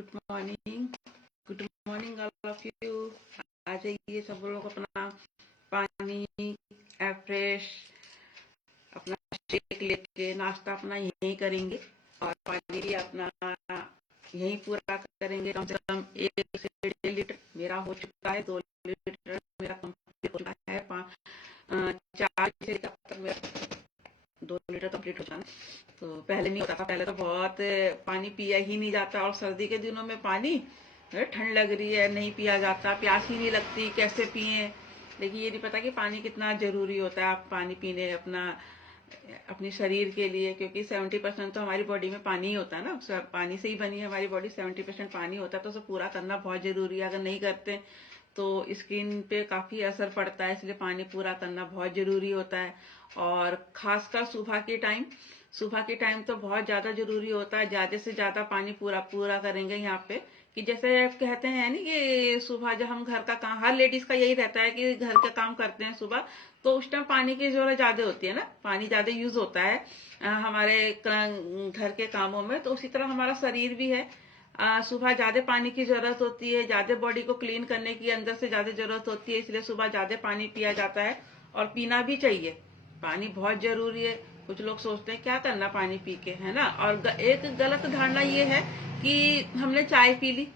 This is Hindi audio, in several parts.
Good morning. Good morning all of you. आ जाइए सब लोग, अपना पानी फ्रेश अपना शेक लेके नाश्ता अपना यहीं करेंगे और पानी भी अपना यहीं पूरा करेंगे। कम से कम 1 से 1.5 लीटर मेरा हो चुका है, 2 लीटर मेरा कंप्लीट हो चुका है, 4 से तब तक मेरा 2 लीटर कंप्लीट हो जाना। तो पहले नहीं होता था, पहले तो बहुत पानी पिया ही नहीं जाता, और सर्दी के दिनों में पानी ठंड लग रही है नहीं पिया जाता, प्यास ही नहीं लगती, कैसे पिए। लेकिन ये नहीं पता कि पानी कितना जरूरी होता है। आप पानी पीने अपने शरीर के लिए, क्योंकि 70% तो हमारी बॉडी में पानी ही होता है ना, पानी से ही बनी है हमारी बॉडी, 70% पानी होता है, तो उसे पूरा करना बहुत जरूरी है। अगर नहीं करते तो स्किन पे काफी असर पड़ता है, इसलिए पानी पूरा करना बहुत जरूरी होता है। और खासकर सुबह के टाइम तो बहुत ज्यादा जरूरी होता है। ज्यादा से ज्यादा पानी पूरा पूरा करेंगे यहाँ पे, कि जैसे कहते हैं नहीं कि सुबह जब हम घर का काम, हर लेडीज का यही रहता है कि घर का काम करते हैं सुबह, तो उस टाइम पानी की जरूरत ज्यादा होती है ना, पानी ज्यादा यूज होता है हमारे घर के कामों में। तो उसी तरह हमारा शरीर भी है, सुबह ज्यादा पानी की जरूरत होती है, ज्यादा बॉडी को क्लीन करने की अंदर से ज्यादा जरूरत होती है, इसलिए सुबह ज्यादा पानी पिया जाता है और पीना भी चाहिए। पानी बहुत जरूरी है। कुछ लोग सोचते हैं क्या करना पानी पी के, है ना। और एक गलत धारणा ये है कि हमने चाय पी ली,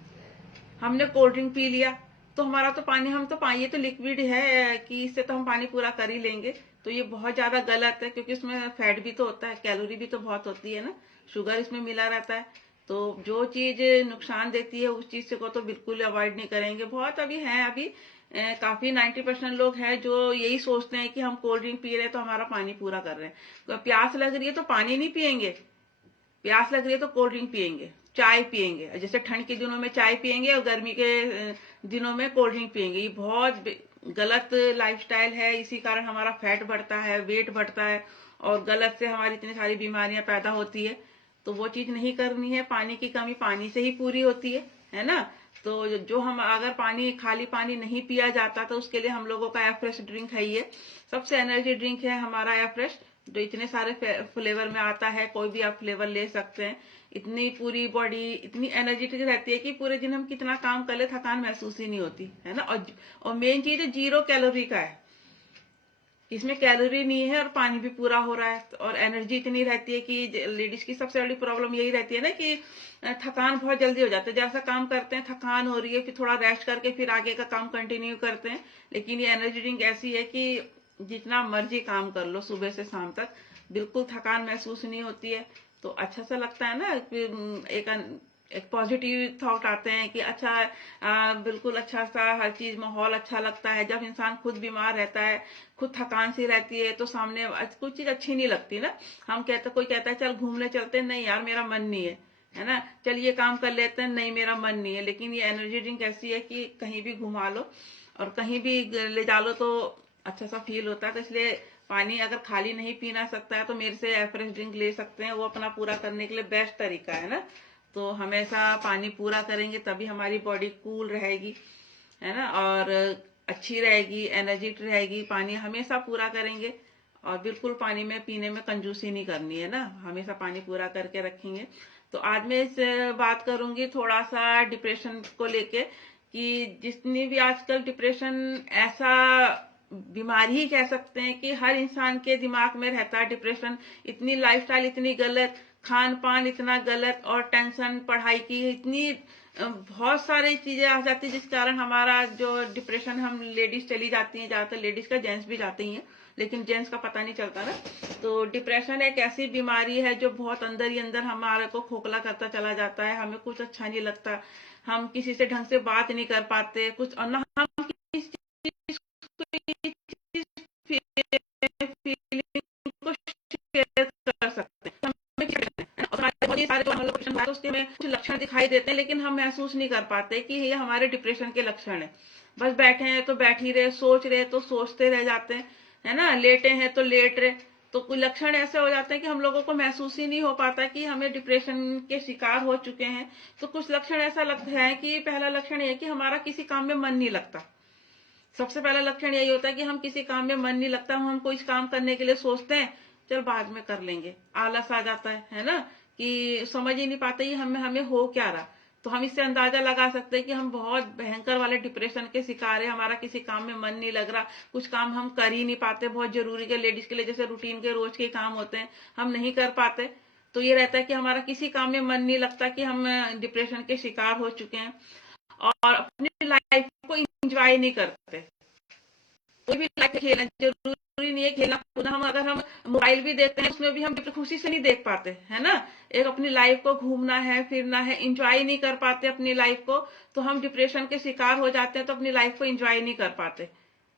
हमने कोल्ड ड्रिंक पी लिया, तो हमारा तो पानी, हम तो पानी, ये तो लिक्विड है कि इससे तो हम पानी पूरा कर ही लेंगे। तो ये बहुत ज्यादा गलत है, क्योंकि इसमें फैट भी तो होता है, कैलोरी भी तो बहुत होती है ना, शुगर इसमें मिला रहता है। तो जो चीज नुकसान देती है उस चीज को तो बिल्कुल अवॉइड नहीं करेंगे। बहुत अभी काफी 90% लोग हैं जो यही सोचते हैं कि हम कोल्ड ड्रिंक पी रहे हैं तो हमारा पानी पूरा कर रहे हैं। तो प्यास लग रही है तो पानी नहीं पियेंगे, प्यास लग रही है तो कोल्ड ड्रिंक पियेंगे, चाय पियेंगे। जैसे ठंड के दिनों में चाय पियेंगे और गर्मी के दिनों में कोल्ड ड्रिंक पियेंगे। ये बहुत गलत लाइफस्टाइल है, इसी कारण हमारा फैट बढ़ता है, वेट बढ़ता है, और गलत से हमारी इतनी सारी बीमारियां पैदा होती है। तो वो चीज नहीं करनी है। पानी की कमी पानी से ही पूरी होती है ना। तो जो हम, अगर पानी, खाली पानी नहीं पिया जाता तो उसके लिए हम लोगों का एफ्रेश ड्रिंक है, ये सबसे एनर्जी ड्रिंक है हमारा एफ्रेश, जो इतने सारे फ्लेवर में आता है, कोई भी आप फ्लेवर ले सकते हैं। इतनी पूरी बॉडी इतनी एनर्जेटिक रहती है कि पूरे दिन हम कितना काम कर ले थकान महसूस ही नहीं होती, है ना। और मेन चीज है 0 कैलोरी का है, इसमें कैलोरी नहीं है और पानी भी पूरा हो रहा है, और एनर्जी इतनी रहती है कि लेडीज की सबसे बड़ी प्रॉब्लम यही रहती है ना कि थकान बहुत जल्दी हो जाता है। जैसा काम करते हैं, थकान हो रही है, फिर थोड़ा रेस्ट करके फिर आगे का काम कंटिन्यू करते हैं। लेकिन ये एनर्जी ड्रिंक ऐसी है कि जितना मर्जी काम कर लो सुबह से शाम तक, बिल्कुल थकान महसूस नहीं होती है। तो अच्छा सा लगता है ना, एक पॉजिटिव थॉट आते हैं कि अच्छा, बिल्कुल अच्छा सा हर चीज, माहौल अच्छा लगता है। जब इंसान खुद बीमार रहता है, खुद थकान सी रहती है, तो सामने कुछ चीज अच्छी नहीं लगती ना। हम कहते, कोई कहता है चल घूमने चलते हैं, नहीं यार मेरा मन नहीं है ना। चल ये काम कर लेते हैं, नहीं मेरा मन नहीं है। लेकिन ये एनर्जी ड्रिंक ऐसी है कि कहीं भी घुमा लो और कहीं भी ले जा लो तो अच्छा सा फील होता है। तो इसलिए पानी अगर खाली नहीं पीना सकता है तो मेरे से एवरेज ड्रिंक ले सकते हैं, वो अपना पूरा करने के लिए बेस्ट तरीका है ना। तो हमेशा पानी पूरा करेंगे तभी हमारी बॉडी कूल रहेगी, है ना, और अच्छी रहेगी, एनर्जेटिक रहेगी। पानी हमेशा पूरा करेंगे और बिल्कुल पानी में पीने में कंजूसी नहीं करनी है ना, हमेशा पानी पूरा करके रखेंगे। तो आज मैं इस बात करूंगी थोड़ा सा डिप्रेशन को लेके, कि जितनी भी आजकल डिप्रेशन ऐसा बीमारी ही कह सकते हैं कि हर इंसान के दिमाग में रहता है डिप्रेशन। इतनी लाइफस्टाइल इतनी गलत, खान पान इतना गलत, और टेंशन पढ़ाई की इतनी बहुत सारी चीजें आ जाती है जिस कारण हमारा जो डिप्रेशन, हम लेडीज चली जाती हैं, ज्यादातर लेडीज का, जेंट्स भी जाते ही हैं लेकिन जेंट्स का पता नहीं चलता ना। तो डिप्रेशन एक ऐसी बीमारी है जो बहुत अंदर ही अंदर हमारे को खोखला करता चला जाता है, हमें कुछ अच्छा नहीं लगता, हम किसी से ढंग से बात नहीं कर पाते कुछ, और ना हम किसी चीज फीलिंग को शेयर कर सकते हैं। और हमारे बहुत सारे जो मतलब उसके में कुछ लक्षण दिखाई देते हैं, लेकिन हम महसूस नहीं कर पाते कि ये हमारे डिप्रेशन के लक्षण है। बस बैठे हैं तो बैठ ही रहे, सोच रहे तो सोचते रह जाते हैं, है ना, लेटे हैं तो लेट रहे। तो कुछ लक्षण ऐसे हो जाते हैं कि हम लोगों को महसूस ही नहीं हो पाता कि हमें डिप्रेशन के शिकार हो चुके हैं। तो कुछ लक्षण ऐसा लगता है कि पहला लक्षण ये है कि हमारा किसी काम में मन नहीं लगता। सबसे पहला लक्षण यही होता है कि हम किसी काम में मन नहीं लगता, हम कोई काम करने के लिए सोचते हैं, चल बाद में कर लेंगे, आलस आ जाता है ना, कि समझ ही नहीं पाते ये हमें हमें हो क्या रहा। तो हम इससे अंदाजा लगा सकते हैं कि हम बहुत भयंकर वाले डिप्रेशन के शिकार है। हमारा किसी काम में मन नहीं लग रहा, कुछ काम हम कर ही नहीं पाते, बहुत जरूरी के लेडीज के लिए जैसे रूटीन के रोज के काम होते हैं हम नहीं कर पाते। तो ये रहता है कि हमारा किसी काम में मन नहीं लगता, कि हम डिप्रेशन के शिकार हो चुके हैं और अपनी लाइफ को एंजॉय नहीं करते। कोई भी लाइफ खेलना जरूरी नहीं है खेलना कूदना, हम अगर हम मोबाइल भी देखते हैं उसमें भी हम खुशी से नहीं देख पाते, है ना। एक अपनी लाइफ को घूमना है फिरना है, एंजॉय नहीं कर पाते अपनी लाइफ को, तो हम डिप्रेशन के शिकार हो जाते हैं। तो अपनी लाइफ को एंजॉय नहीं कर पाते,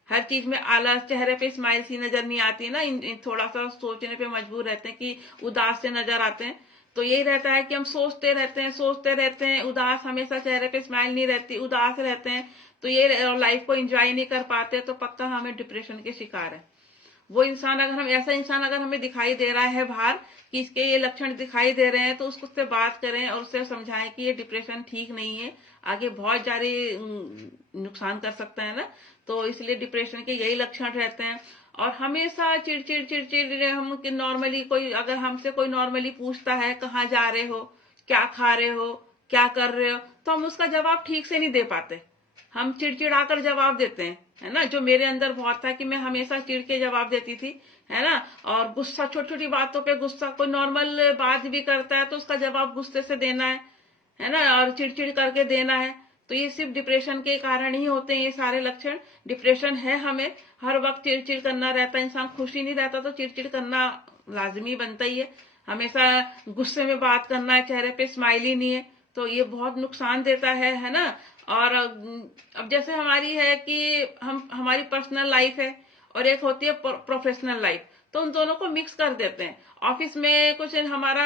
हर चीज में आलस, चेहरे पे स्माइल सी नजर नहीं आती ना, थोड़ा सा सोचने पे मजबूर रहते हैं कि उदास से नजर आते हैं। तो यही रहता है कि हम सोचते रहते हैं, उदास, हमेशा चेहरे पे स्माइल नहीं रहती, उदास रहते हैं। तो ये लाइफ को एंजॉय नहीं कर पाते, तो पक्का हमें डिप्रेशन के शिकार है। वो इंसान अगर हम ऐसा इंसान अगर हमें दिखाई दे रहा है बाहर कि इसके ये लक्षण दिखाई दे रहे हैं, तो उससे बात करें और उससे समझाएं कि ये डिप्रेशन ठीक नहीं है, आगे बहुत ज्यादा नुकसान कर सकता है ना। तो इसलिए डिप्रेशन के यही लक्षण रहते हैं। और हमेशा चिड़चिड़ हम नॉर्मली कोई अगर हमसे कोई नॉर्मली पूछता है कहाँ जा रहे हो, क्या खा रहे हो, क्या कर रहे हो, तो हम उसका जवाब ठीक से नहीं दे पाते, हम चिड़चिड़ाकर जवाब देते हैं, है ना। जो मेरे अंदर बहुत था कि मैं हमेशा चिड़ के जवाब देती थी, है ना। और गुस्सा, छोटी छोटी बातों पे गुस्सा, कोई नॉर्मल बात भी करता है तो उसका जवाब गुस्से से देना है ना, और चिड़चिड़ करके देना है। तो ये सिर्फ डिप्रेशन के कारण ही होते हैं ये सारे लक्षण। डिप्रेशन है, हमें हर वक्त चिड़चिड़ करना रहता है, इंसान खुशी नहीं रहता तो चिड़चिड़ करना लाजमी बनता ही है। हमेशा गुस्से में बात करना है, चेहरे पे स्माइल ही नहीं है, तो ये बहुत नुकसान देता है ना। और अब जैसे हमारी है कि हमारी पर्सनल लाइफ है और एक होती है प्रोफेशनल लाइफ, तो उन दोनों को मिक्स कर देते हैं। ऑफिस में कुछ हमारा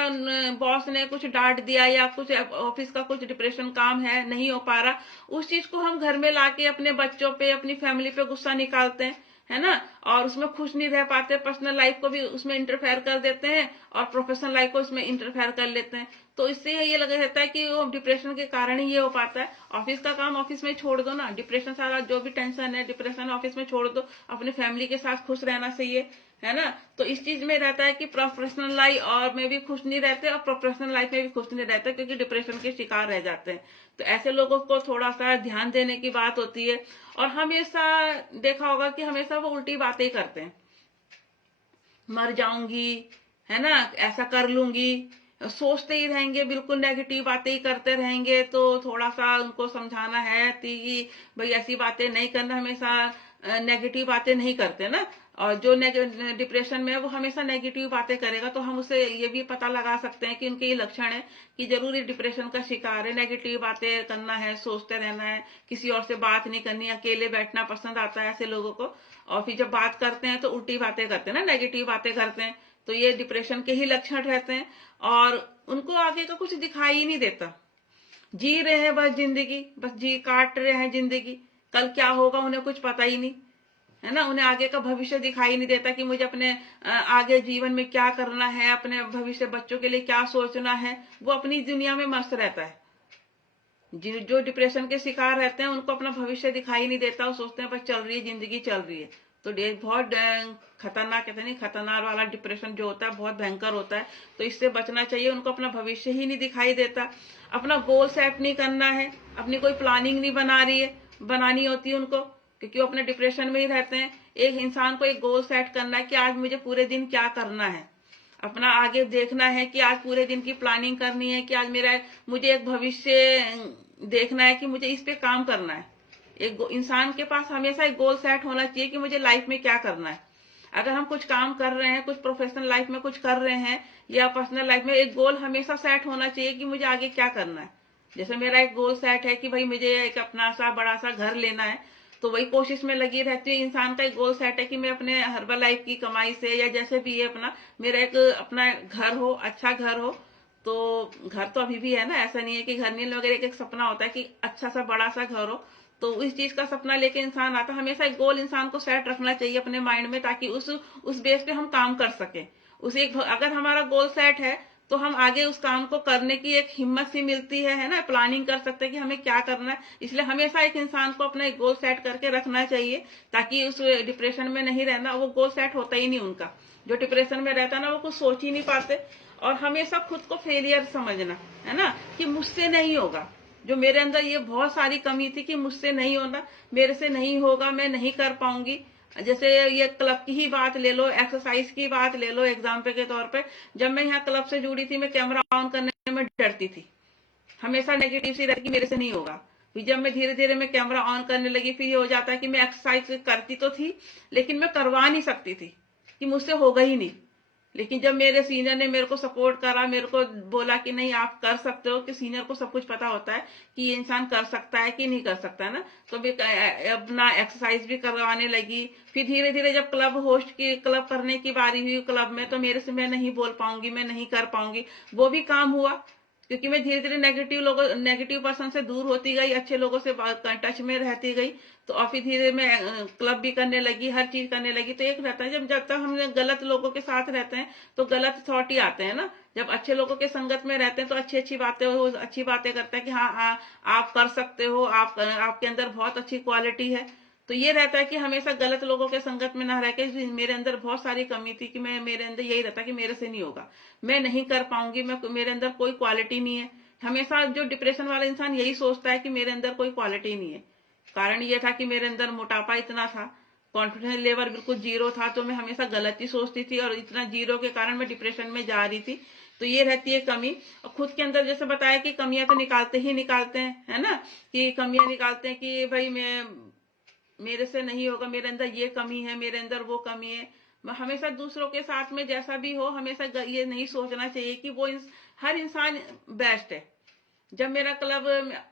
बॉस ने कुछ डांट दिया या कुछ ऑफिस का कुछ डिप्रेशन काम है नहीं हो पा रहा, उस चीज को हम घर में लाके अपने बच्चों पे, अपनी फैमिली पे गुस्सा निकालते हैं, है ना। और उसमें खुश नहीं रह पाते, पर्सनल लाइफ को भी उसमें इंटरफेयर कर देते हैं और प्रोफेशनल लाइफ को उसमें इंटरफेयर कर लेते हैं। तो इससे ये लगा रहता है कि वो डिप्रेशन के कारण ही ये हो पाता है। ऑफिस का काम ऑफिस में छोड़ दो ना, डिप्रेशन सारा जो भी टेंशन है डिप्रेशन ऑफिस में छोड़ दो, अपनी फैमिली के साथ खुश रहना चाहिए, है ना। तो इस चीज में रहता है कि प्रोफेशनल लाइफ और में भी खुश नहीं रहते और प्रोफेशनल लाइफ में भी खुश नहीं रहते, क्योंकि डिप्रेशन के शिकार रह जाते हैं। तो ऐसे लोगों को थोड़ा सा ध्यान देने की बात होती है। और हमेशा देखा होगा कि हमेशा वो उल्टी बातें करते हैं, मर जाऊंगी, है ना, ऐसा कर लूंगी, सोचते ही रहेंगे, बिल्कुल नेगेटिव बातें ही करते रहेंगे। तो थोड़ा सा उनको समझाना है कि भाई ऐसी बातें नहीं करना, हमेशा नेगेटिव बातें नहीं करते ना। और जो डिप्रेशन में है वो हमेशा नेगेटिव बातें करेगा, तो हम उसे ये भी पता लगा सकते हैं कि उनके ये लक्षण है कि जरूरी डिप्रेशन का शिकार है, नेगेटिव बातें करना है, सोचते रहना है, किसी और से बात नहीं करनी, अकेले बैठना पसंद आता है ऐसे लोगों को। और फिर जब बात करते हैं तो उल्टी बातें करते हैं ना, नेगेटिव बातें करते हैं। तो ये डिप्रेशन के ही लक्षण रहते हैं और उनको आगे का कुछ दिखाई ही नहीं देता, जी रहे हैं बस जिंदगी, बस जी काट रहे हैं जिंदगी, कल क्या होगा उन्हें कुछ पता ही नहीं, है ना। उन्हें आगे का भविष्य दिखाई नहीं देता कि मुझे अपने आगे जीवन में क्या करना है, अपने भविष्य बच्चों के लिए क्या सोचना है। वो अपनी दुनिया में मस्त रहता है। जो डिप्रेशन के शिकार रहते हैं उनको अपना भविष्य दिखाई नहीं देता, वो सोचते हैं बस चल रही है जिंदगी, चल रही है। तो बहुत खतरनाक, कहते नहीं, खतरनाक वाला डिप्रेशन जो होता है बहुत भयंकर होता है। तो इससे बचना चाहिए, उनको अपना भविष्य ही नहीं दिखाई देता, अपना गोल सेट नहीं करना है, अपनी कोई प्लानिंग नहीं बनानी होती उनको, क्योंकि वो अपने डिप्रेशन में ही रहते हैं। एक इंसान को एक गोल सेट करना है कि आज मुझे पूरे दिन क्या करना है, अपना आगे देखना है कि आज पूरे दिन की प्लानिंग करनी है कि आज मुझे एक भविष्य देखना है कि मुझे इस पे काम करना है। एक इंसान के पास हमेशा एक गोल सेट होना चाहिए कि मुझे लाइफ में क्या करना है। अगर हम कुछ काम कर रहे हैं, कुछ प्रोफेशनल लाइफ में कुछ कर रहे हैं या पर्सनल लाइफ में, एक गोल हमेशा सेट होना चाहिए कि मुझे आगे क्या करना है। जैसे मेरा एक गोल सेट है कि भाई मुझे एक अपना सा बड़ा सा घर लेना है, तो वही कोशिश में लगी रहती है। इंसान का एक गोल सेट है कि मैं अपने हर्बल लाइफ की कमाई से या जैसे भी है अपना, मेरा एक अपना घर हो, अच्छा घर हो। तो घर तो अभी भी है ना, ऐसा नहीं है कि घर नहीं, वगैरह एक सपना होता है कि अच्छा सा बड़ा सा घर हो। तो इस चीज का सपना लेके इंसान आता है, हमेशा एक गोल इंसान को सेट रखना चाहिए अपने माइंड में, ताकि उस बेस पे हम काम कर सके। अगर हमारा गोल सेट है तो हम आगे उस काम को करने की एक हिम्मत सी मिलती है ना, प्लानिंग कर सकते हैं कि हमें क्या करना है। इसलिए हमेशा एक इंसान को अपना एक गोल सेट करके रखना चाहिए, ताकि उस डिप्रेशन में नहीं रहना। वो गोल सेट होता ही नहीं उनका, जो डिप्रेशन में रहता है ना वो कुछ सोच ही नहीं पाते। और हमेशा खुद को फेलियर समझना, है ना, कि मुझसे नहीं होगा, जो मेरे अंदर ये बहुत सारी कमी थी कि मुझसे नहीं होना, मेरे से नहीं होगा, मैं नहीं कर पाऊंगी। जैसे ये क्लब की ही बात ले लो, एक्सरसाइज की बात ले लो एग्जाम्पल के तौर पे। जब मैं यहाँ क्लब से जुड़ी थी, मैं कैमरा ऑन करने में डरती थी, हमेशा नेगेटिव सी रहती कि मेरे से नहीं होगा। फिर जब मैं धीरे धीरे मैं कैमरा ऑन करने लगी, फिर ये हो जाता है कि मैं एक्सरसाइज करती तो थी लेकिन मैं करवा नहीं सकती थी, कि मुझसे होगा ही नहीं। लेकिन जब मेरे सीनियर ने मेरे को सपोर्ट करा, मेरे को बोला कि नहीं आप कर सकते हो, कि सीनियर को सब कुछ पता होता है कि ये इंसान कर सकता है कि नहीं कर सकता है ना, तो भी अपना एक्सरसाइज भी करवाने लगी। फिर धीरे धीरे जब क्लब करने की बारी हुई क्लब में, तो मेरे से मैं नहीं बोल पाऊंगी, मैं नहीं कर पाऊंगी, वो भी काम हुआ। क्योंकि मैं धीरे धीरे नेगेटिव पर्सन से दूर होती गई, अच्छे लोगों से टच में रहती गई। तो और फिर धीरे मैं क्लब भी करने लगी, हर चीज करने लगी। तो एक रहता है, जब जब तक हम गलत लोगों के साथ रहते हैं तो गलत थॉट ही आते हैं ना। जब अच्छे लोगों के संगत में रहते हैं तो अच्छी अच्छी बातें, वो अच्छी बातें करते हैं कि हाँ हाँ आप कर सकते हो, आपके अंदर बहुत अच्छी क्वालिटी है। तो ये रहता है कि हमेशा गलत लोगों के संगत में ना रह के, मेरे अंदर बहुत सारी कमी थी कि मेरे अंदर यही रहता कि मेरे से नहीं होगा, मैं नहीं कर पाऊंगी, मेरे अंदर कोई क्वालिटी नहीं है। हमेशा जो डिप्रेशन वाला इंसान यही सोचता है कि मेरे अंदर कोई क्वालिटी नहीं है। कारण ये था कि मेरे अंदर मोटापा इतना था, कॉन्फिडेंस लेवल बिल्कुल जीरो था, तो मैं हमेशा गलत ही सोचती थी और इतना जीरो के कारण मैं डिप्रेशन में जा रही थी। तो ये रहती है कमी। और खुद के अंदर जैसे बताया कि कमियां तो निकालते ही निकालते हैं, है ना, कि कमियां निकालते हैं कि भाई मेरे से नहीं होगा, मेरे अंदर ये कमी है, मेरे अंदर वो कमी है। हमेशा दूसरों के साथ में जैसा भी हो, हमेशा ये नहीं सोचना चाहिए कि हर इंसान बेस्ट है। जब मेरा क्लब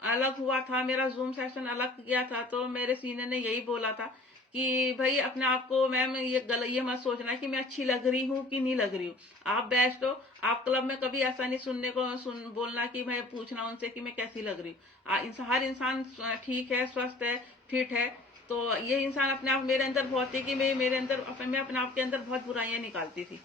अलग हुआ था, मेरा जूम सेशन अलग किया था, तो मेरे सीनियर ने यही बोला था कि भाई अपने आप को, मैम ये मत सोचना कि मैं अच्छी लग रही हूँ कि नहीं लग रही हूँ, आप बेस्ट हो। आप क्लब में कभी ऐसा नहीं बोलना कि मैं पूछना उनसे कि मैं कैसी लग रही हूँ। हर इंसान ठीक है, स्वस्थ है, फिट है। तो ये इंसान अपने आप, मेरे अंदर बहुत थी कि मैं अपने आप के अंदर बहुत बुराइयां निकालती थी,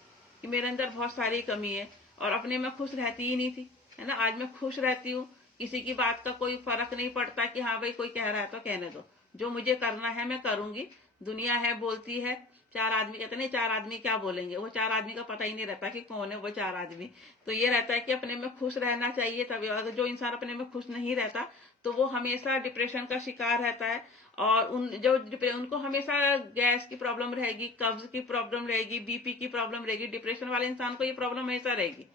कि मेरे अंदर बहुत सारी कमी है, और अपने में खुश रहती ही नहीं थी, है ना। आज मैं खुश रहती हूँ, किसी की बात का कोई फर्क नहीं पड़ता कि हाँ भाई कोई कह रहा है तो कहने दो, जो मुझे करना है मैं करूंगी। दुनिया है बोलती है, चार आदमी कहते नहीं, चार आदमी क्या बोलेंगे, वो चार आदमी का पता ही नहीं रहता कि कौन है वो चार आदमी। तो ये रहता है कि अपने में खुश रहना चाहिए। तभी अगर जो इंसान अपने में खुश नहीं रहता तो वो हमेशा डिप्रेशन का शिकार रहता है। और उनको हमेशा गैस की प्रॉब्लम रहेगी, कब्ज की प्रॉब्लम रहेगी, बीपी की प्रॉब्लम रहेगी। डिप्रेशन वाले इंसान को ये प्रॉब्लम हमेशा रहेगी,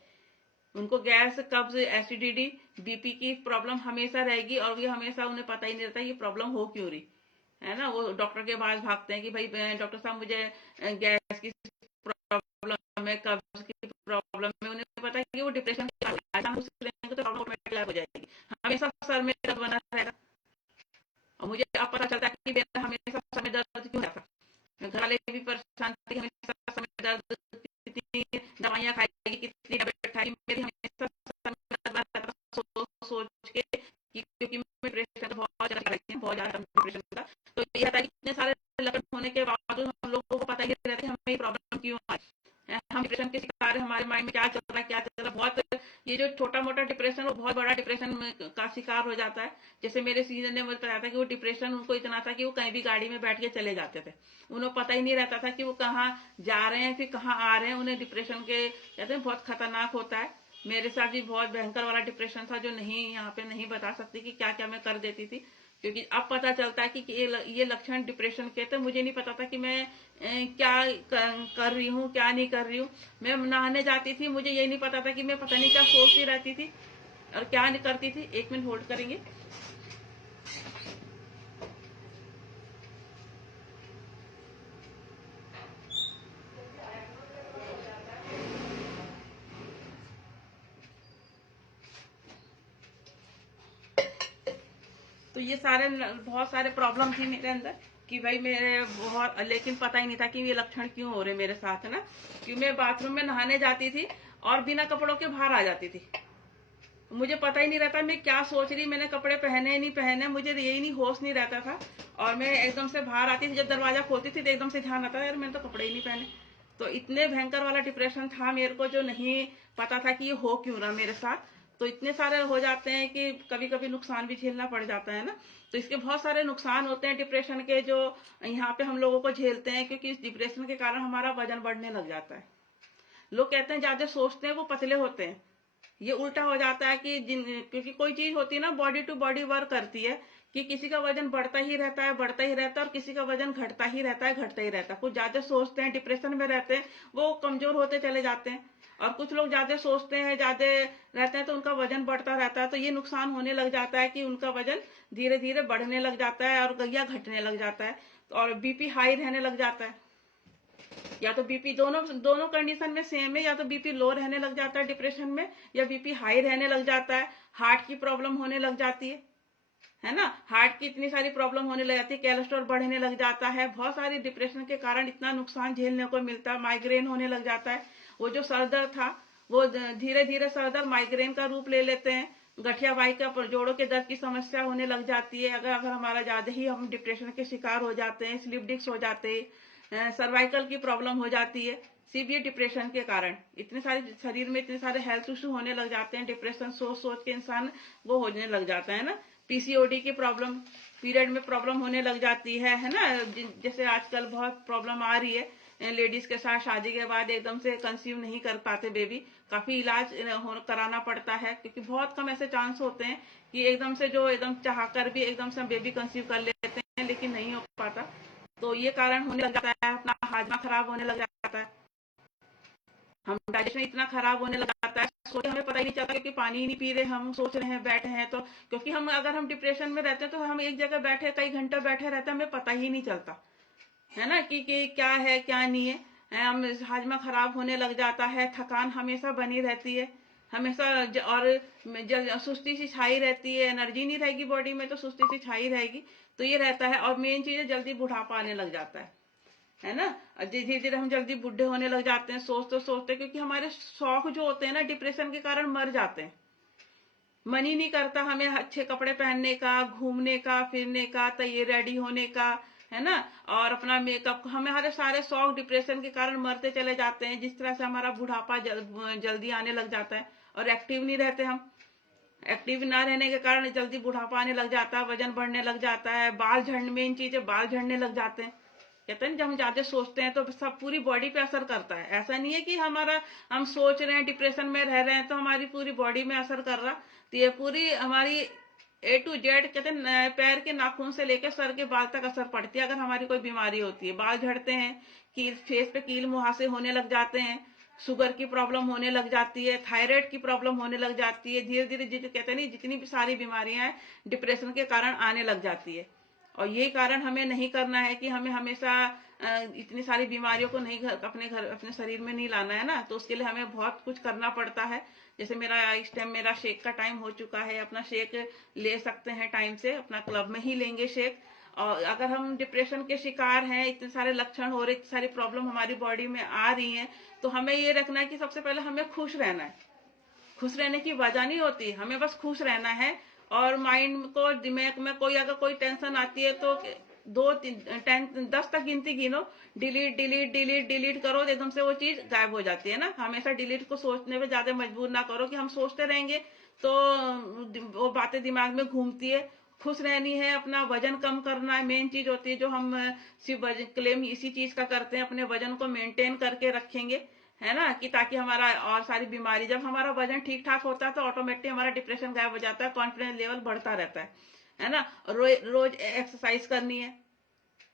उनको गैस, कब्ज, एसिडिटी, बीपी की प्रॉब्लम हमेशा रहेगी। और ये हमेशा उन्हें पता ही नहीं रहता ये प्रॉब्लम हो क्यों रही है ना। वो डॉक्टर के पास भागते हैं कि भाई डॉक्टर साहब मुझे गैस की प्रॉब्लम है, कब्ज की प्रॉब्लम है। उन्हें पता है कि वो डिप्रेशन तो प्रॉब्लम ऑटोमेटिक हो जाएगी, हमेशा सर में दर्द बना रहेगा। और मुझे अब पता चलता है कि मेरा हमेशा सर में दर्द क्यों रहता है। घर वाले भी परेशान थे कि हमेशा सर में दर्द, कितनी दवाइयां खाएगी, कितनी टेबलेट खाएगी, मेरी हमेशा सर में दर्द रहता था, सोच के क्योंकि मैं डिप्रेशन बहुत ज्यादा डिप्रेशन था। तो ये था कि इतने सारे लक्षण होने के बावजूद हम लोगों को पता ही नहीं रहता कि हमें ये प्रॉब्लम क्यों आई, हम डिप्रेशन के शिकार है, हमारे माइंड में क्या चल रहा है, क्या चल रहा है। बहुत ये जो छोटा मोटा डिप्रेशन, वो बहुत बड़ा डिप्रेशन का शिकार हो जाता है। जैसे मेरे सीनियर ने मुझे बताया था कि वो डिप्रेशन उनको इतना था कि वो कहीं भी गाड़ी में बैठ के चले जाते थे, उन्हें पता ही नहीं रहता था कि वो कहाँ जा रहे हैं फिर कहाँ आ रहे हैं। उन्हें डिप्रेशन के कहते हैं बहुत खतरनाक होता है। मेरे साथ भी बहुत भयंकर वाला डिप्रेशन था, जो नहीं यहाँ पे नहीं बता सकती कि क्या क्या मैं कर देती थी। क्योंकि अब पता चलता है कि ये लक्षण डिप्रेशन के थे। मुझे नहीं पता था कि मैं क्या कर रही हूँ, क्या नहीं कर रही हूँ। मैं नहाने जाती थी, मुझे ये नहीं पता था कि मैं पता नहीं क्या सोचती रहती थी और क्या नहीं करती थी। एक मिनट होल्ड करेंगे। तो ये बहुत सारे प्रॉब्लम थी मेरे अंदर कि भाई मेरे बहुत, लेकिन पता ही नहीं था कि ये लक्षण क्यों हो रहे मेरे साथ, है ना। कि मैं बाथरूम में नहाने जाती थी और बिना कपड़ों के बाहर आ जाती थी, मुझे पता ही नहीं रहता मैं क्या सोच रही, मैंने कपड़े पहने नहीं पहने, मुझे यही नहीं, होश नहीं रहता था। और मैं एकदम से बाहर आती थी, जब दरवाजा खोलती थी तो एकदम से ध्यान आता था यार मैंने तो कपड़े ही नहीं पहने। तो इतने भयंकर वाला डिप्रेशन था मेरे को, जो नहीं पता था कि ये हो क्यों रहा मेरे साथ। तो इतने सारे हो जाते हैं कि कभी कभी नुकसान भी झेलना पड़ जाता है ना। तो इसके बहुत सारे नुकसान होते हैं डिप्रेशन के, जो यहाँ पे हम लोगों को झेलते हैं। क्योंकि इस डिप्रेशन के कारण हमारा वजन बढ़ने लग जाता है। लोग कहते हैं ज्यादा सोचते हैं वो पतले होते हैं, ये उल्टा हो जाता है कि क्योंकि कोई चीज होती है ना, बॉडी टू बॉडी वर्क करती है कि किसी का वजन बढ़ता ही रहता है, बढ़ता ही रहता है, और किसी का वजन घटता ही रहता है, घटता ही रहता है। कुछ ज्यादा सोचते हैं, डिप्रेशन में रहते हैं, वो कमजोर होते चले जाते हैं। और कुछ लोग ज्यादा सोचते हैं, ज्यादा रहते हैं, तो उनका वजन बढ़ता रहता है। तो ये नुकसान होने लग जाता है कि उनका वजन धीरे धीरे बढ़ने लग जाता है और या घटने लग जाता है, और बीपी हाई रहने लग जाता है। या तो बीपी दोनों दोनों कंडीशन में सेम है, या तो बीपी लो रहने लग जाता है डिप्रेशन में, या बीपी हाई रहने लग जाता है। हार्ट की प्रॉब्लम होने लग जाती है ना, हार्ट की इतनी सारी प्रॉब्लम होने लग जाती है, कोलेस्ट्रॉल बढ़ने लग जाता है, बहुत सारी डिप्रेशन के कारण इतना नुकसान झेलने को मिलता है। माइग्रेन होने लग जाता है, वो जो सर दर्द था वो धीरे धीरे सर दर्द माइग्रेन का रूप ले लेते हैं। गठिया वाई का जोड़ों के दर्द की समस्या होने लग जाती है, अगर अगर हमारा ज्यादा ही हम डिप्रेशन के शिकार हो जाते हैं, स्लिप डिस्क हो जाते हैं, सर्वाइकल की प्रॉब्लम हो जाती है सीवियर डिप्रेशन के कारण। इतने सारे शरीर में इतने सारे हेल्थ इशू होने लग जाते हैं, डिप्रेशन सोच सोच के इंसान वो होने लग जाता है ना। पीसीओडी की प्रॉब्लम, पीरियड में प्रॉब्लम होने लग जाती है ना। जैसे आजकल बहुत प्रॉब्लम आ रही है लेडीज के साथ, शादी के बाद एकदम से कंसीव नहीं कर पाते बेबी, काफी इलाज कराना पड़ता है, क्योंकि बहुत कम ऐसे चांस होते हैं कि एकदम से जो एकदम चाह कर भी एकदम से बेबी कंसीव कर लेते हैं, लेकिन नहीं हो पाता। तो ये कारण होने लग जाता है, अपना हाजमा खराब होने लग जाता है, हम डाइजेशन इतना खराब होने लग जाता है, सोच हमें पता ही नहीं चलता, क्योंकि पानी ही नहीं पी रहे, हम सोच रहे हैं, बैठे हैं तो, क्योंकि हम अगर हम डिप्रेशन में रहते हैं तो हम एक जगह बैठे कई घंटे बैठे रहते हैं, हमें पता ही नहीं चलता है ना कि क्या है क्या नहीं है। हम हाजमा खराब होने लग जाता है, थकान हमेशा बनी रहती है, हमेशा और सुस्ती सी छाई रहती है, एनर्जी नहीं रहेगी बॉडी में तो सुस्ती सी छाई रहेगी। तो ये रहता है, और मेन चीज है जल्दी बुढ़ापा आने लग जाता है ना। धीरे धीरे हम जल्दी बुढ़े होने लग जाते हैं, सोचते सोचते, क्योंकि हमारे शौक जो होते हैं ना डिप्रेशन के कारण मर जाते हैं। मन ही नहीं करता हमें अच्छे कपड़े पहनने का, घूमने का, फिरने का, तो ये रेडी होने का, है ना। और अपना मेकअप, हमारे सारे शौक डिप्रेशन के कारण मरते चले जाते हैं, जिस तरह से हमारा बुढ़ापा जल्दी आने लग जाता है, और एक्टिव नहीं रहते हम। एक्टिव ना रहने के कारण जल्दी बुढ़ापा आने लग जाता है, वजन बढ़ने लग जाता है, बाल झड़ने, मेन चीज है बाल झड़ने लग जाते हैं। कहते हैं जब हम ज्यादा सोचते हैं तो सब पूरी बॉडी पे असर करता है। ऐसा नहीं है कि हमारा हम सोच रहे हैं डिप्रेशन में रह रहे हैं तो हमारी पूरी बॉडी में असर कर रहा। तो ये पूरी हमारी A to Z, कहते हैं पैर के नाखून से लेकर सर के बाल तक असर पड़ती है अगर हमारी कोई बीमारी होती है। बाल झड़ते हैं, कील फेस पे कील मुहासे होने लग जाते हैं, शुगर की प्रॉब्लम होने लग जाती है, थायराइड की प्रॉब्लम होने लग जाती है, धीरे धीरे कहते हैं जितनी भी सारी बीमारियां हैं डिप्रेशन के कारण आने लग जाती है। और यही कारण हमें नहीं करना है कि हमें हमेशा इतनी सारी बीमारियों को नहीं अपने शरीर में नहीं लाना है ना। तो उसके लिए हमें बहुत कुछ करना पड़ता है। जैसे मेरा इस टाइम मेरा शेक का टाइम हो चुका है, अपना शेक ले सकते हैं टाइम से, अपना क्लब में ही लेंगे शेक। और अगर हम डिप्रेशन के शिकार हैं, इतने सारे लक्षण हो रहे, इतनी सारी प्रॉब्लम हमारी बॉडी में आ रही हैं, तो हमें ये रखना है कि सबसे पहले हमें खुश रहना है। खुश रहने की वजह नहीं होती, हमें बस खुश रहना है। और माइंड को, दिमाग में कोई अगर कोई टेंशन आती है तो 10 तक गिनती गिनो, डिलीट डिलीट डिलीट डिलीट करो, एकदम से वो चीज गायब हो जाती है ना। हमेशा डिलीट को सोचने में ज्यादा मजबूर ना करो कि हम सोचते रहेंगे तो वो बातें दिमाग में घूमती है। खुश रहनी है, अपना वजन कम करना है, मेन चीज होती है जो हम सिर्फ क्लेम इसी चीज का करते हैं, अपने वजन को मेंटेन करके रखेंगे, है ना, कि ताकि हमारा और सारी बीमारी, जब हमारा वजन ठीक ठाक होता है तो ऑटोमेटिक हमारा डिप्रेशन गायब हो जाता है, कॉन्फिडेंस लेवल बढ़ता रहता है ना। रोज एक्सरसाइज करनी है,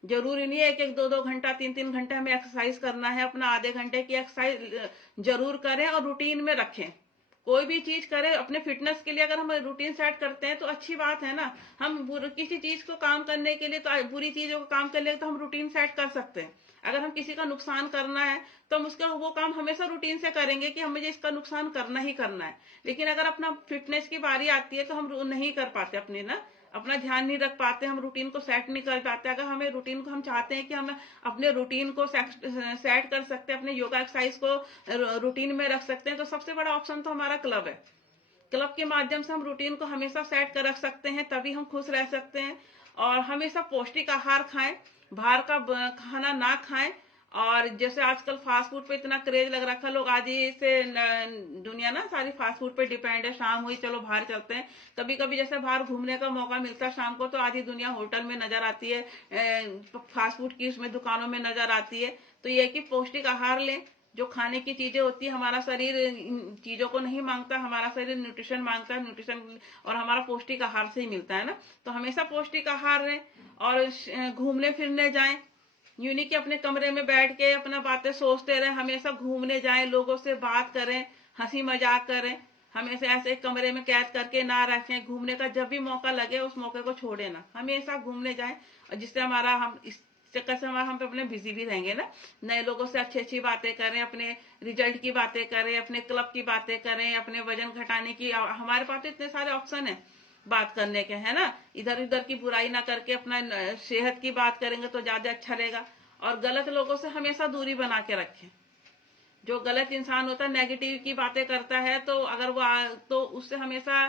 जरूरी नहीं है एक एक 2 2 घंटा 3 3 घंटे हमें एक्सरसाइज करना है, अपना आधे घंटे की एक्सरसाइज जरूर करें और रूटीन में रखें। कोई भी चीज करें अपने फिटनेस के लिए, अगर हम रूटीन सेट करते हैं तो अच्छी बात है ना। हम किसी चीज को काम करने के लिए, तो बुरी चीजों को काम करने के लिए तो हम रूटीन सेट कर सकते हैं। अगर हम किसी का नुकसान करना है तो हम उसका वो काम हमेशा रूटीन से करेंगे कि हम मुझे इसका नुकसान करना ही करना है। लेकिन अगर अपना फिटनेस की बारी आती है तो हम नहीं कर पाते, अपने ना अपना ध्यान नहीं रख पाते, हम रूटीन को सेट नहीं कर पाते। अगर हमें रूटीन को, हम चाहते हैं कि हम अपने रूटीन को सेट कर सकते हैं, अपने योगा एक्सरसाइज को रूटीन में रख सकते हैं, तो सबसे बड़ा ऑप्शन तो हमारा क्लब है। क्लब के माध्यम से हम रूटीन को हमेशा सेट कर रख सकते हैं, तभी हम खुश रह सकते हैं। और हमेशा पौष्टिक आहार खाएं, बाहर का खाना ना खाएं। और जैसे आजकल फास्ट फूड पे इतना क्रेज लग रखा है, लोग आज ही से दुनिया ना सारी फास्ट फूड पे डिपेंड है। शाम हुई चलो बाहर चलते हैं, कभी कभी जैसे बाहर घूमने का मौका मिलता है शाम को, तो आधी दुनिया होटल में नजर आती है, फास्ट फूड की उसमें दुकानों में नजर आती है। तो ये कि पौष्टिक आहार लें, जो खाने की चीजें होती है, हमारा शरीर इन चीजों को नहीं मांगता, हमारा शरीर न्यूट्रिशन मांगता है, न्यूट्रिशन और हमारा पौष्टिक आहार से ही मिलता है ना। तो हमेशा पौष्टिक आहार लें और घूमने फिरने जाएं। यूं नहीं कि अपने कमरे में बैठ के अपना बातें सोचते रहे, हमेशा घूमने जाएं, लोगों से बात करें, हंसी मजाक करें। हमेशा ऐसे एक कमरे में कैद करके ना रखें। घूमने का जब भी मौका लगे उस मौके को छोड़े ना, हमेशा घूमने जाएं। और जिससे हमारा हम इस चक्कर से हम पे अपने बिजी भी रहेंगे ना। नए लोगों से अच्छी अच्छी बातें करें, अपने रिजल्ट की बातें करें, अपने क्लब की बातें करें, अपने वजन घटाने की। हमारे पास तो इतने सारे ऑप्शन है बात करने के, है ना। इधर उधर की बुराई ना करके अपना सेहत की बात करेंगे तो ज्यादा अच्छा रहेगा। और गलत लोगों से हमेशा दूरी बना के रखें। जो गलत इंसान होता है, नेगेटिव की बातें करता है, तो अगर वो तो उससे हमेशा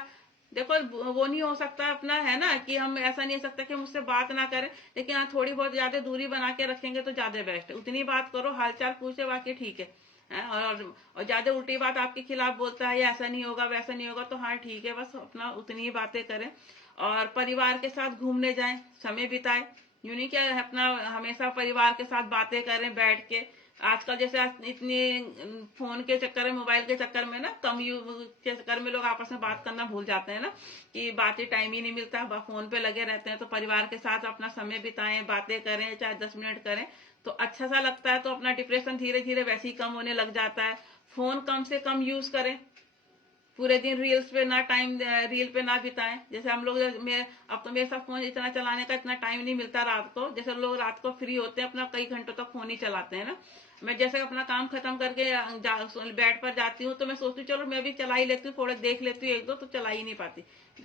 देखो, वो नहीं हो सकता अपना, है ना, कि हम ऐसा नहीं हो सकता कि हम उससे बात ना करें, लेकिन हाँ थोड़ी बहुत ज्यादा दूरी बना के रखेंगे तो ज्यादा बेस्ट है। उतनी बात करो, हालचाल पूछे, बाकी ठीक है। और ज्यादा उल्टी बात आपके खिलाफ बोलता है, या ऐसा नहीं होगा वैसा नहीं होगा, तो हाँ ठीक है, बस अपना उतनी ही बातें करें। और परिवार के साथ घूमने जाएं, समय बिताएं। यूं नहीं कि अपना हमेशा परिवार के साथ बातें करें बैठ के। आजकल जैसे इतनी फोन के चक्कर में, मोबाइल के चक्कर में ना, कम यूज के चक्कर में लोग आपस में बात करना भूल जाते हैं ना, कि बातें टाइम ही नहीं मिलता, फोन पे लगे रहते हैं। तो परिवार के साथ अपना समय बिताएं, बातें करें, चाहे 10 मिनट करें तो अच्छा सा लगता है। तो अपना डिप्रेशन धीरे धीरे वैसे ही कम होने लग जाता है। फोन कम से कम यूज करें। पूरे दिन रील्स पे ना टाइम, रील पे ना बिताएं। जैसे हम लोग, अब तो मेरे साथ फोन इतना चलाने का इतना टाइम नहीं मिलता रात को। जैसे लोग रात को फ्री होते हैं, अपना कई घंटों तक फोन ही चलाते हैं ना। मैं जैसे अपना काम खत्म करके बेड पर जाती हूँ, तो मैं सोचती हूँ चलो मैं भी चला ही लेती हूँ, थोड़ा देख लेती हूँ एक दो, तो चला ही नहीं पाती।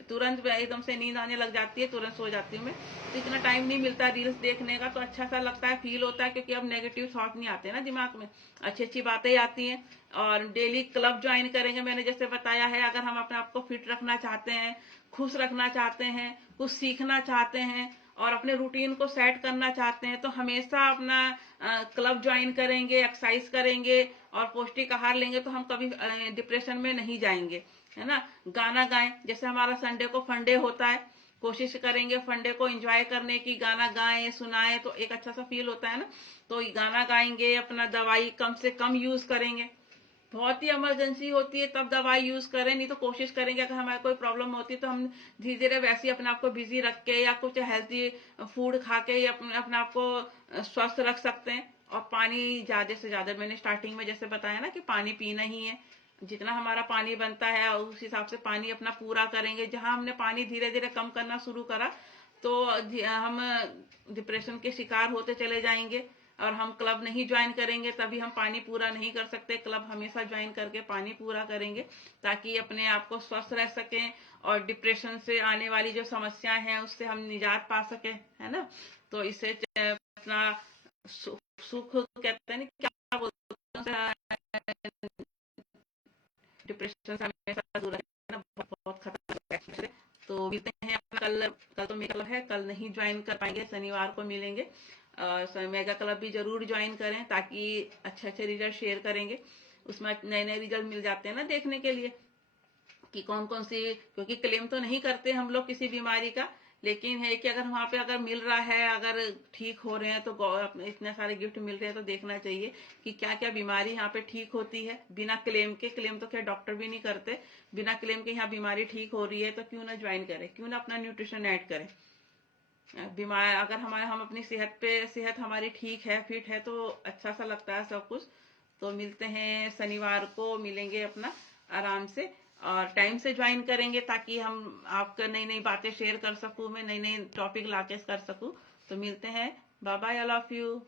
तुरंत एकदम से नींद आने लग जाती है, तुरंत सो जाती हूँ मैं। तो इतना टाइम नहीं मिलता रील्स देखने का, तो अच्छा सा लगता है, फील होता है, क्योंकि अब नेगेटिव थॉट नहीं आते ना दिमाग में, अच्छी अच्छी बातें आती हैं। और डेली क्लब ज्वाइन करेंगे, मैंने जैसे बताया है। अगर हम अपने आप को फिट रखना चाहते हैं, खुश रखना चाहते हैं, कुछ सीखना चाहते हैं और अपने रूटीन को सेट करना चाहते हैं, तो हमेशा अपना क्लब ज्वाइन करेंगे, एक्सरसाइज करेंगे और पौष्टिक आहार लेंगे, तो हम कभी डिप्रेशन में नहीं जाएंगे, है ना। गाना गाएं, जैसे हमारा संडे को फंडे होता है, कोशिश करेंगे फंडे को एंजॉय करने की, गाना गाएं, सुनाएं, तो एक अच्छा सा फील होता है ना। तो गाना गाएंगे, अपना दवाई कम से कम यूज करेंगे। बहुत ही इमरजेंसी होती है तब दवाई यूज करें, नहीं तो कोशिश करेंगे अगर हमारे कोई प्रॉब्लम होती है तो हम धीरे धीरे वैसे ही अपने आप को बिजी रख के, या कुछ हेल्थी फूड खा के अपने आप को स्वस्थ रख सकते हैं। और पानी ज्यादा से ज्यादा, मैंने स्टार्टिंग में जैसे बताया ना कि पानी पीना ही है। जितना हमारा पानी बनता है उस हिसाब से पानी अपना पूरा करेंगे। जहां हमने पानी धीरे धीरे कम करना शुरू करा, तो हम डिप्रेशन के शिकार होते चले जाएंगे। और हम क्लब नहीं ज्वाइन करेंगे तभी हम पानी पूरा नहीं कर सकते। क्लब हमेशा ज्वाइन करके पानी पूरा करेंगे, ताकि अपने आप को स्वस्थ रह सकें और डिप्रेशन से आने वाली जो समस्याएं हैं उससे हम निजात पा सके, है ना। तो इसे अपना सुख कहते हैं ना, क्या बोलते हैं, डिप्रेशन से हमेशा दूर रहना बहुत बहुत खतरनाक है। तो मिलते हैं कल। कल तो मेरा क्लब है, कल नहीं ज्वाइन कर पाएंगे, शनिवार को मिलेंगे। मेगा क्लब भी जरूर ज्वाइन करें, ताकि अच्छे अच्छे रिजल्ट शेयर करेंगे। उसमें नए नए रिजल्ट मिल जाते हैं ना देखने के लिए, कि कौन कौन सी, क्योंकि क्लेम तो नहीं करते हम लोग किसी बीमारी का, लेकिन है कि अगर वहां पे अगर मिल रहा है, अगर ठीक हो रहे हैं, तो इतने सारे गिफ्ट मिल रहे हैं, तो देखना चाहिए कि क्या क्या बीमारी यहाँ पे ठीक होती है बिना क्लेम के। क्लेम तो क्या डॉक्टर भी नहीं करते। बिना क्लेम के यहाँ बीमारी ठीक हो रही है, तो क्यों ना ज्वाइन करें, क्यों ना अपना न्यूट्रिशन ऐड करें। बीमार अगर हम अपनी सेहत हमारी ठीक है, फिट है, तो अच्छा सा लगता है सब कुछ। तो मिलते हैं शनिवार को, मिलेंगे अपना आराम से और टाइम से ज्वाइन करेंगे, ताकि हम आपको नई नई बातें शेयर कर सकूं, मैं नई नई टॉपिक लाके कर सकूं। तो मिलते हैं। Bye bye, I love you.